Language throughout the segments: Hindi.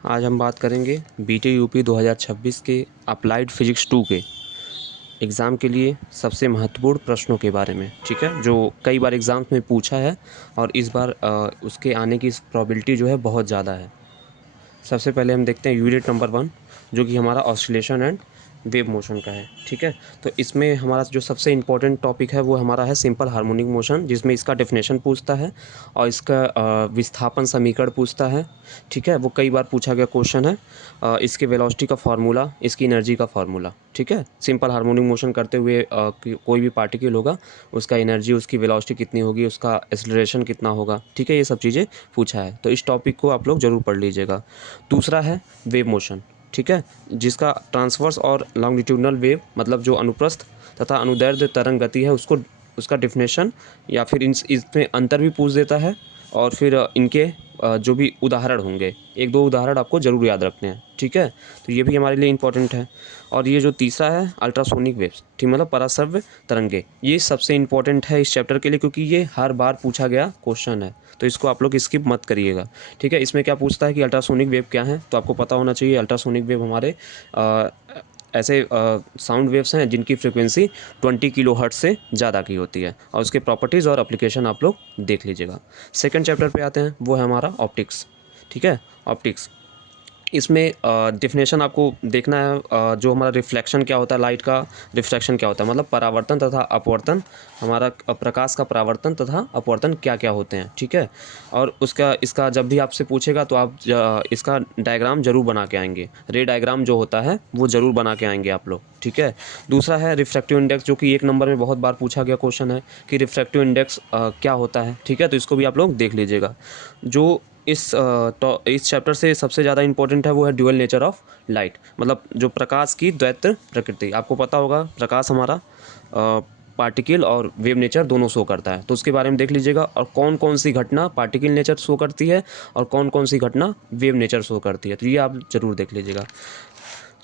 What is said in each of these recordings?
आज हम बात करेंगे बीटे यूपी 2026 के अप्लाइड फिजिक्स 2 के एग्ज़ाम के लिए सबसे महत्वपूर्ण प्रश्नों के बारे में, ठीक है, जो कई बार एग्ज़ाम्स में पूछा है और इस बार उसके आने की प्रोबेबिलिटी जो है बहुत ज़्यादा है। सबसे पहले हम देखते हैं यूनिट नंबर 1 जो कि हमारा ऑसिलेशन एंड वेव मोशन का है, ठीक है। तो इसमें हमारा जो सबसे इम्पोर्टेंट टॉपिक है वो हमारा है सिंपल हार्मोनिक मोशन, जिसमें इसका डेफिनेशन पूछता है और इसका विस्थापन समीकरण पूछता है, ठीक है। वो कई बार पूछा गया क्वेश्चन है। इसके वेलोसिटी का फार्मूला, इसकी एनर्जी का फार्मूला, ठीक है। सिंपल हार्मोनिक मोशन करते हुए कोई भी पार्टिकल होगा, उसका एनर्जी, उसकी वेलोसिटी कितनी होगी, उसका एक्सेलरेशन कितना होगा, ठीक है, ये सब चीज़ें पूछा है। तो इस टॉपिक को आप लोग ज़रूर पढ़ लीजिएगा। दूसरा है वेव मोशन, ठीक है, जिसका ट्रांसवर्स और लॉन्गिट्यूडनल वेव मतलब जो अनुप्रस्थ तथा अनुदैर्ध्य तरंग गति है उसको, उसका डेफिनेशन या फिर इसमें अंतर भी पूछ देता है। और फिर इनके जो भी उदाहरण होंगे, एक दो उदाहरण आपको ज़रूर याद रखने हैं, ठीक है। तो ये भी हमारे लिए इम्पोर्टेंट है। और ये जो तीसरा है अल्ट्रासोनिक वेव्स, ठीक, मतलब पराश्रव्य तरंगे, ये सबसे इम्पोर्टेंट है इस चैप्टर के लिए, क्योंकि ये हर बार पूछा गया क्वेश्चन है। तो इसको आप लोग स्किप मत करिएगा, ठीक है। इसमें क्या पूछता है कि अल्ट्रासोनिक वेव क्या है, तो आपको पता होना चाहिए अल्ट्रासोनिक वेव हमारे ऐसे साउंड वेव्स हैं जिनकी फ्रिक्वेंसी 20 किलोहर्ट्ज़ से ज़्यादा की होती है, और उसके प्रॉपर्टीज़ और एप्लीकेशन आप लोग देख लीजिएगा। सेकंड चैप्टर पे आते हैं, वो है हमारा ऑप्टिक्स, ठीक है, ऑप्टिक्स। इसमें डेफिनेशन आपको देखना है, जो हमारा रिफ्लेक्शन क्या होता है, लाइट का रिफ्लेक्शन क्या होता है, मतलब परावर्तन तथा अपवर्तन, हमारा प्रकाश का परावर्तन तथा अपवर्तन क्या क्या होते हैं, ठीक है। और इसका जब भी आपसे पूछेगा तो आप इसका डायग्राम जरूर बना के आएंगे, रे डायग्राम जो होता है वो ज़रूर बना के आएंगे आप लोग, ठीक है। दूसरा है रिफ्रैक्टिव इंडेक्स, जो कि 1 नंबर में बहुत बार पूछा गया क्वेश्चन है कि रिफ्रैक्टिव इंडेक्स क्या होता है, ठीक है। तो इसको भी आप लोग देख लीजिएगा। जो इस चैप्टर से सबसे ज़्यादा इंपॉर्टेंट है वो है ड्यूअल नेचर ऑफ लाइट, मतलब जो प्रकाश की द्वैत प्रकृति। आपको पता होगा प्रकाश हमारा पार्टिकल और वेव नेचर दोनों शो करता है, तो उसके बारे में देख लीजिएगा। और कौन कौन सी घटना पार्टिकल नेचर शो करती है और कौन कौन सी घटना वेव नेचर शो करती है, तो ये आप ज़रूर देख लीजिएगा।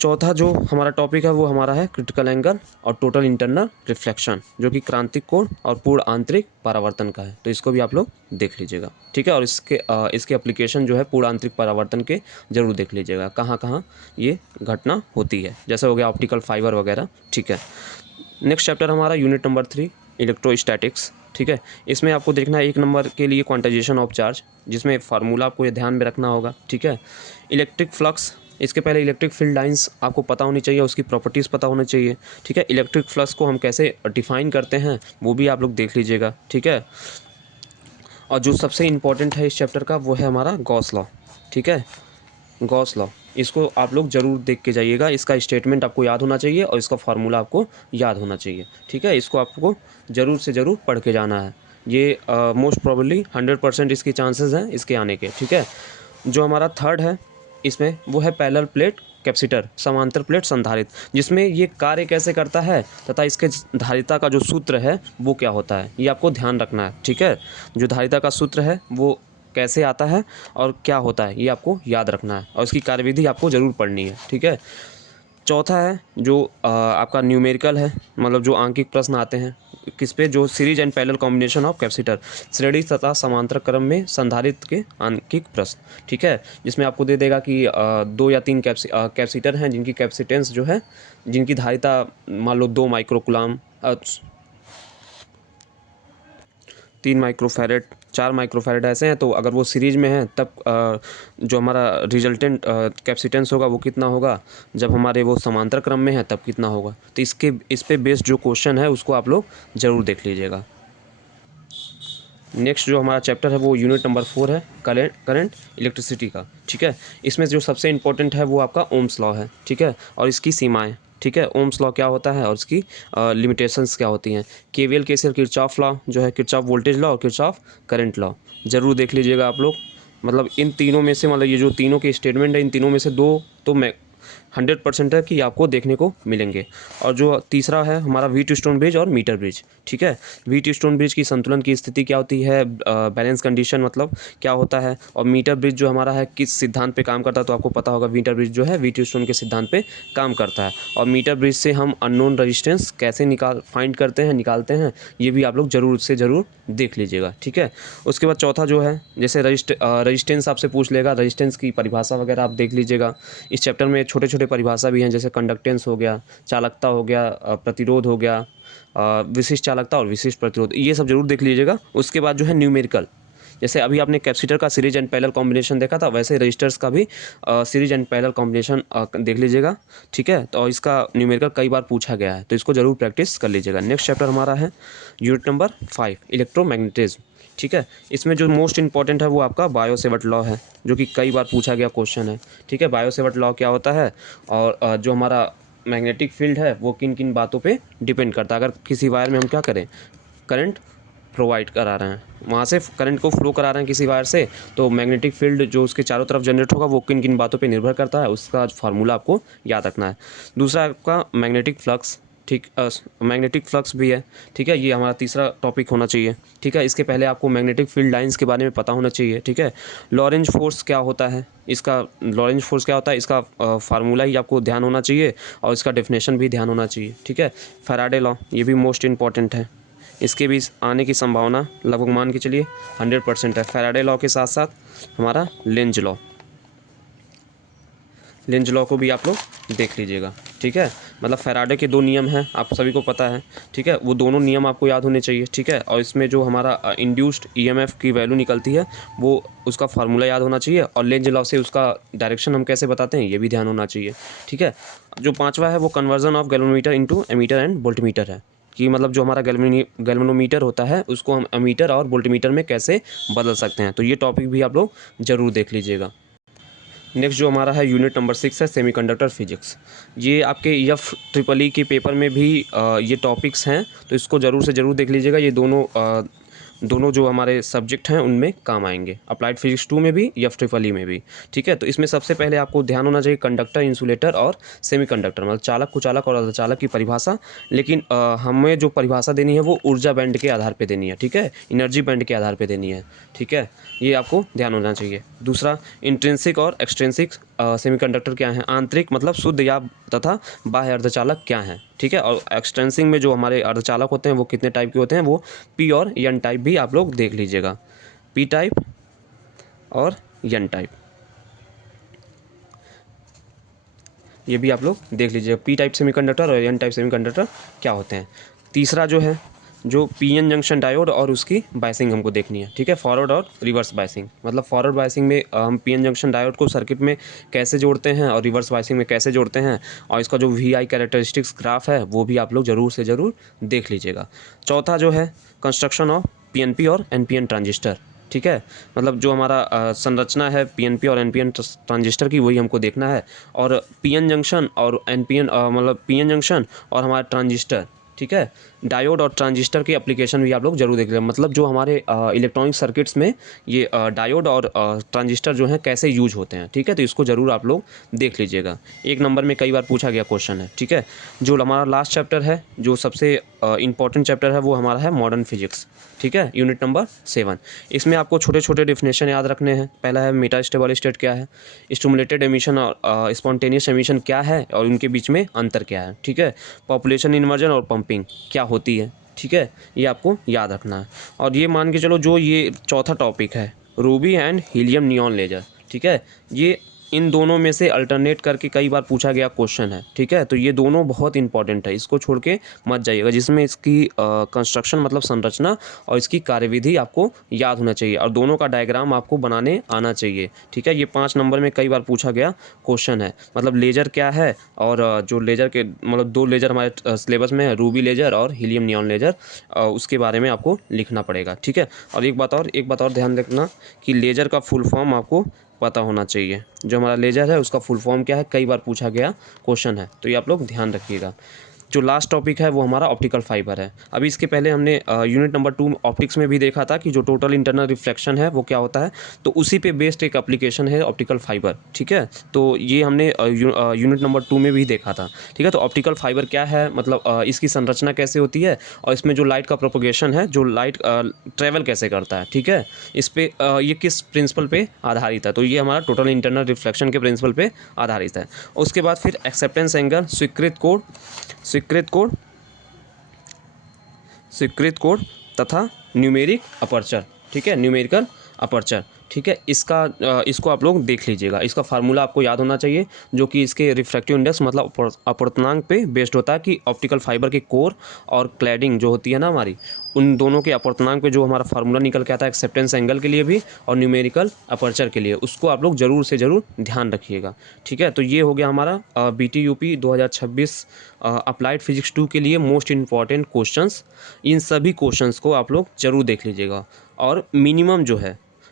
चौथा जो हमारा टॉपिक है वो हमारा है क्रिटिकल एंगल और टोटल इंटरनल रिफ्लेक्शन, जो कि क्रांतिक कोण और पूर्ण आंतरिक परावर्तन का है, तो इसको भी आप लोग देख लीजिएगा, ठीक है। और इसके एप्लीकेशन जो है पूर्ण आंतरिक परावर्तन के ज़रूर देख लीजिएगा, कहाँ कहाँ ये घटना होती है, जैसे हो गया ऑप्टिकल फाइबर वगैरह, ठीक है। नेक्स्ट चैप्टर हमारा यूनिट नंबर 3 इलेक्ट्रोस्टैटिक्स, ठीक है। इसमें आपको देखना है 1 नंबर के लिए क्वांटाइजेशन ऑफ चार्ज, जिसमें फार्मूला आपको ये ध्यान में रखना होगा, ठीक है। इलेक्ट्रिक फ्लक्स, इसके पहले इलेक्ट्रिक फील्ड लाइंस आपको पता होनी चाहिए, उसकी प्रॉपर्टीज़ पता होनी चाहिए, ठीक है। इलेक्ट्रिक फ्लक्स को हम कैसे डिफाइन करते हैं वो भी आप लोग देख लीजिएगा, ठीक है। और जो सबसे इम्पोर्टेंट है इस चैप्टर का वो है हमारा गॉस लॉ, ठीक है, गॉस लॉ। इसको आप लोग ज़रूर देख के जाइएगा, इसका स्टेटमेंट आपको याद होना चाहिए और इसका फार्मूला आपको याद होना चाहिए, ठीक है। इसको आपको ज़रूर से ज़रूर पढ़ के जाना है। ये मोस्ट प्रोबेबली 100% इसके चांसेस हैं इसके आने के, ठीक है। जो हमारा थर्ड है इसमें वो है पैरेलल प्लेट कैपेसिटर, समांतर प्लेट संधारित्र, जिसमें ये कार्य कैसे करता है तथा इसके धारिता का जो सूत्र है वो क्या होता है, ये आपको ध्यान रखना है, ठीक है। जो धारिता का सूत्र है वो कैसे आता है और क्या होता है ये आपको याद रखना है, और इसकी कार्यविधि आपको ज़रूर पढ़नी है, ठीक है। चौथा है जो आपका न्यूमेरिकल है, मतलब जो आंकिक प्रश्न आते हैं किस पे, जो series and parallel combination of capacitor, श्रेणी तथा समांतर क्रम में संधारित्र के आंकिक प्रश्न, ठीक है। जिसमें आपको दे देगा कि 2 या 3 कैपेसिटर हैं जिनकी कैपेसिटेंस जो है, जिनकी धारिता मान लो 2 माइक्रोकुलाम, 3 माइक्रोफैरेड, 4 माइक्रोफैरेड ऐसे हैं। तो अगर वो सीरीज में है तब जो हमारा रिजल्टेंट कैपेसिटेंस होगा वो कितना होगा, जब हमारे वो समांतर क्रम में है तब कितना होगा। तो इस पे बेस्ड जो क्वेश्चन है उसको आप लोग ज़रूर देख लीजिएगा। नेक्स्ट जो हमारा चैप्टर है वो यूनिट नंबर 4 है करंट इलेक्ट्रिसिटी का, ठीक है। इसमें जो सबसे इंपॉर्टेंट है वो आपका ओम्स लॉ है, ठीक है, और इसकी सीमाएं, ठीक है। ओम्स लॉ क्या होता है और इसकी लिमिटेशंस क्या होती हैं। केवीएल केसीएल किरचॉफ लॉ जो है, किरचॉफ वोल्टेज लॉ और किरचॉफ करंट लॉ ज़रूर देख लीजिएगा आप लोग। मतलब इन तीनों में से, मतलब ये जो तीनों के स्टेटमेंट है इन तीनों में से 2 तो मैं 100% है कि आपको देखने को मिलेंगे। और जो तीसरा है हमारा व्हीटस्टोन ब्रिज और मीटर ब्रिज, ठीक है। व्हीट स्टोन ब्रिज की संतुलन की स्थिति क्या होती है, बैलेंस कंडीशन मतलब क्या होता है, और मीटर ब्रिज जो हमारा है किस सिद्धांत पे काम करता है, तो आपको पता होगा मीटर ब्रिज जो है व्हीट स्टोन के सिद्धांत पे काम करता है। और मीटर ब्रिज से हम अननोन रेजिस्टेंस कैसे निकालते हैं, ये भी आप लोग ज़रूर से ज़रूर देख लीजिएगा, ठीक है। उसके बाद चौथा जो है, जैसे रजिस्टेंस आपसे पूछ लेगा, रजिस्टेंस की परिभाषा वगैरह आप देख लीजिएगा। इस चैप्टर में छोटे छोटे परिभाषा भी हैं, जैसे कंडक्टेंस हो गया, चालकता हो गया, प्रतिरोध हो गया, विशिष्ट चालकता और विशिष्ट प्रतिरोध, ये सब जरूर देख लीजिएगा। उसके बाद जो है न्यूमेरिकल, जैसे अभी आपने कैपेसिटर का सीरीज एंड पैरेलल कॉम्बिनेशन देखा था, वैसे रजिस्टर्स का भी सीरीज एंड पैरेलल कॉम्बिनेशन देख लीजिएगा, ठीक है। तो इसका न्यूमेरिकल कई बार पूछा गया है, तो इसको जरूर प्रैक्टिस कर लीजिएगा। नेक्स्ट चैप्टर हमारा है यूनिट नंबर 5, इलेक्ट्रोमैग्नेटिज्म, ठीक है। इसमें जो मोस्ट इंपॉर्टेंट है वो आपका बायो सेवर्ट लॉ है, जो कि कई बार पूछा गया क्वेश्चन है, ठीक है। बायो सेवर्ट लॉ क्या होता है, और जो हमारा मैग्नेटिक फील्ड है वो किन किन बातों पे डिपेंड करता है। अगर किसी वायर में हम क्या करें, करंट प्रोवाइड करा रहे हैं, वहाँ से करंट को फ्लो करा रहे हैं किसी वायर से, तो मैग्नेटिक फील्ड जो उसके चारों तरफ जनरेट होगा वो किन किन बातों पे निर्भर करता है, उसका फार्मूला आपको याद रखना है। दूसरा आपका मैग्नेटिक फ्लक्स, ठीक, मैग्नेटिक फ्लक्स भी है, ठीक है। ये हमारा तीसरा टॉपिक होना चाहिए, ठीक है। इसके पहले आपको मैग्नेटिक फील्ड लाइंस के बारे में पता होना चाहिए, ठीक है। लॉरेंज फोर्स क्या होता है, इसका फार्मूला ही आपको ध्यान होना चाहिए, और इसका डेफिनेशन भी ध्यान होना चाहिए, ठीक है। फैराडे लॉ, ये भी मोस्ट इंपॉर्टेंट है, इसके भी आने की संभावना लगभग मान के चलिए 100% है। फैराडे लॉ के साथ साथ हमारा लेंज लॉ को भी आप लोग देख लीजिएगा, ठीक है। मतलब फैराडे के 2 नियम हैं, आप सभी को पता है, ठीक है। वो दोनों नियम आपको याद होने चाहिए, ठीक है। और इसमें जो हमारा इंड्यूस्ड ईएमएफ की वैल्यू निकलती है वो उसका फार्मूला याद होना चाहिए, और लेंज लॉ से उसका डायरेक्शन हम कैसे बताते हैं ये भी ध्यान होना चाहिए, ठीक है। जो 5वां है वो conversion of galvanometer into ammeter and voltmeter है, कि मतलब जो हमारा गैल्वेनोमीटर होता है उसको हम एमीटर और वोल्टमीटर में कैसे बदल सकते हैं, तो ये टॉपिक भी आप लोग ज़रूर देख लीजिएगा। नेक्स्ट जो हमारा है यूनिट नंबर 6 है सेमीकंडक्टर फिजिक्स। ये आपके EF-EEE के पेपर में भी ये टॉपिक्स हैं, तो इसको ज़रूर से ज़रूर देख लीजिएगा। ये दोनों जो हमारे सब्जेक्ट हैं उनमें काम आएंगे, अप्लाइड फिजिक्स 2 में भी, EF-EEE में भी, ठीक है। तो इसमें सबसे पहले आपको ध्यान होना चाहिए कंडक्टर, इंसुलेटर और सेमीकंडक्टर, मतलब चालक, कुचालक और अर्धचालक की परिभाषा। लेकिन हमें जो परिभाषा देनी है वो ऊर्जा बैंड के आधार पर देनी है, ठीक है, एनर्जी बैंड के आधार पर देनी है, ठीक है। ये आपको ध्यान होना चाहिए। दूसरा, इंट्रिंसिक और एक्सट्रिंसिक सेमीकंडक्टर क्या है, आंतरिक मतलब शुद्ध या तथा बाह्य अर्धचालक क्या है, ठीक है। और एक्सटेंसिंग में जो हमारे अर्धचालक होते हैं वो कितने टाइप के होते हैं, वो पी और एन टाइप भी आप लोग देख लीजिएगा, पी टाइप और एन टाइप, ये भी आप लोग देख लीजिएगा, पी टाइप सेमीकंडक्टर और एन टाइप सेमीकंडक्टर क्या होते हैं। तीसरा जो है, जो पीएन जंक्शन डायोड और उसकी बायसिंग हमको देखनी है, ठीक है, फॉरवर्ड और रिवर्स बायसिंग। मतलब फॉरवर्ड बायसिंग में हम पीएन जंक्शन डायोड को सर्किट में कैसे जोड़ते हैं और रिवर्स बायसिंग में कैसे जोड़ते हैं, और इसका जो VI कैरेक्टरिस्टिक्स ग्राफ है वो भी आप लोग ज़रूर से ज़रूर देख लीजिएगा। चौथा जो है कंस्ट्रक्शन ऑफ PNP और NPN ट्रांजिस्टर, ठीक है। मतलब जो हमारा संरचना है PNP और NPN ट्रांजिस्टर की, वही हमको देखना है। और PN जंक्शन और NPN मतलब PN जंक्शन और हमारा ट्रांजिस्टर, ठीक है, डायोड और ट्रांजिस्टर की एप्लीकेशन भी आप लोग जरूर देख लें। मतलब जो हमारे इलेक्ट्रॉनिक सर्किट्स में ये डायोड और ट्रांजिस्टर जो हैं कैसे यूज होते हैं, ठीक है। तो इसको ज़रूर आप लोग देख लीजिएगा, 1 नंबर में कई बार पूछा गया क्वेश्चन है, ठीक है। जो हमारा लास्ट चैप्टर है, जो सबसे इंपॉर्टेंट चैप्टर है, वो हमारा है मॉडर्न फिजिक्स, ठीक है, यूनिट नंबर 7। इसमें आपको छोटे छोटे डेफिनेशन याद रखने हैं। पहला है मेटा स्टेबल स्टेट क्या है, स्टिमुलेटेड एमिशन और स्पॉन्टेनियस एमिशन क्या है और उनके बीच में अंतर क्या है, ठीक है। पॉपुलेशन इन्वर्जन और पंपिंग क्या होती है, ठीक है, ये आपको याद रखना है। और ये मान के चलो, जो ये चौथा टॉपिक है ruby and helium neon laser, ठीक है, ये इन दोनों में से अल्टरनेट करके कई बार पूछा गया क्वेश्चन है, ठीक है। तो ये दोनों बहुत इंपॉर्टेंट है, इसको छोड़ के मत जाइएगा, जिसमें इसकी कंस्ट्रक्शन मतलब संरचना और इसकी कार्यविधि आपको याद होना चाहिए, और दोनों का डायग्राम आपको बनाने आना चाहिए, ठीक है। ये 5 नंबर में कई बार पूछा गया क्वेश्चन है। मतलब लेजर क्या है, और जो लेजर के मतलब 2 लेजर हमारे सिलेबस में है, रूबी लेजर और हीलियम नियॉन लेजर, उसके बारे में आपको लिखना पड़ेगा, ठीक है। और एक बात और ध्यान रखना कि लेजर का फुल फॉर्म आपको पता होना चाहिए। जो हमारा लेजर है उसका फुल फॉर्म क्या है, कई बार पूछा गया क्वेश्चन है, तो ये आप लोग ध्यान रखिएगा। जो लास्ट टॉपिक है वो हमारा ऑप्टिकल फाइबर है। अभी इसके पहले हमने यूनिट नंबर 2 ऑप्टिक्स में भी देखा था कि जो टोटल इंटरनल रिफ्लेक्शन है वो क्या होता है, तो उसी पे बेस्ड एक एप्लीकेशन है ऑप्टिकल फाइबर, ठीक है। तो ये हमने यूनिट नंबर 2 में भी देखा था, ठीक है। तो ऑप्टिकल फाइबर क्या है, मतलब इसकी संरचना कैसे होती है और इसमें जो लाइट का प्रोपोगेशन है, जो लाइट ट्रेवल कैसे करता है, ठीक है, इस पे ये किस प्रिंसिपल पे आधारित है, तो ये हमारा टोटल इंटरनल रिफ्लेक्शन के प्रिंसिपल पे आधारित है। उसके बाद फिर एक्सेप्टेंस एंगल, स्वीकृत कोण तथा न्यूमेरिक अपर्चर, ठीक है, न्यूमेरिकल अपर्चर, ठीक है। इसको आप लोग देख लीजिएगा। इसका फार्मूला आपको याद होना चाहिए, जो कि इसके रिफ्रैक्टिव इंडेक्स मतलब अपवर्तनांक पे बेस्ड होता है कि ऑप्टिकल फाइबर के कोर और क्लैडिंग जो होती है ना हमारी, उन दोनों के अपवर्तनांक पे जो हमारा फार्मूला निकल के आता है एक्सेप्टेंस एंगल के लिए भी और न्यूमेरिकल अपर्चर के लिए, उसको आप लोग ज़रूर से ज़रूर ध्यान रखिएगा, ठीक है। तो ये हो गया हमारा BTUP 2026 अप्लाइड फिजिक्स 2 के लिए मोस्ट इंपॉर्टेंट क्वेश्चंस। इन सभी क्वेश्चंस को आप लोग ज़रूर देख लीजिएगा और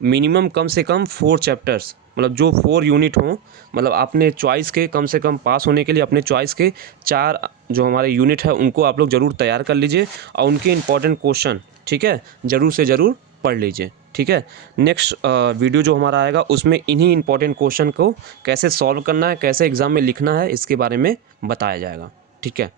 मिनिमम कम से कम 4 चैप्टर्स, मतलब जो 4 यूनिट हों, मतलब अपने चॉइस के कम से कम पास होने के लिए अपने चॉइस के 4 जो हमारे यूनिट है उनको आप लोग ज़रूर तैयार कर लीजिए और उनके इंपॉर्टेंट क्वेश्चन, ठीक है, ज़रूर से ज़रूर पढ़ लीजिए, ठीक है। नेक्स्ट वीडियो जो हमारा आएगा उसमें इन्हीं इंपॉर्टेंट क्वेश्चन को कैसे सॉल्व करना है, कैसे एग्ज़ाम में लिखना है, इसके बारे में बताया जाएगा, ठीक है।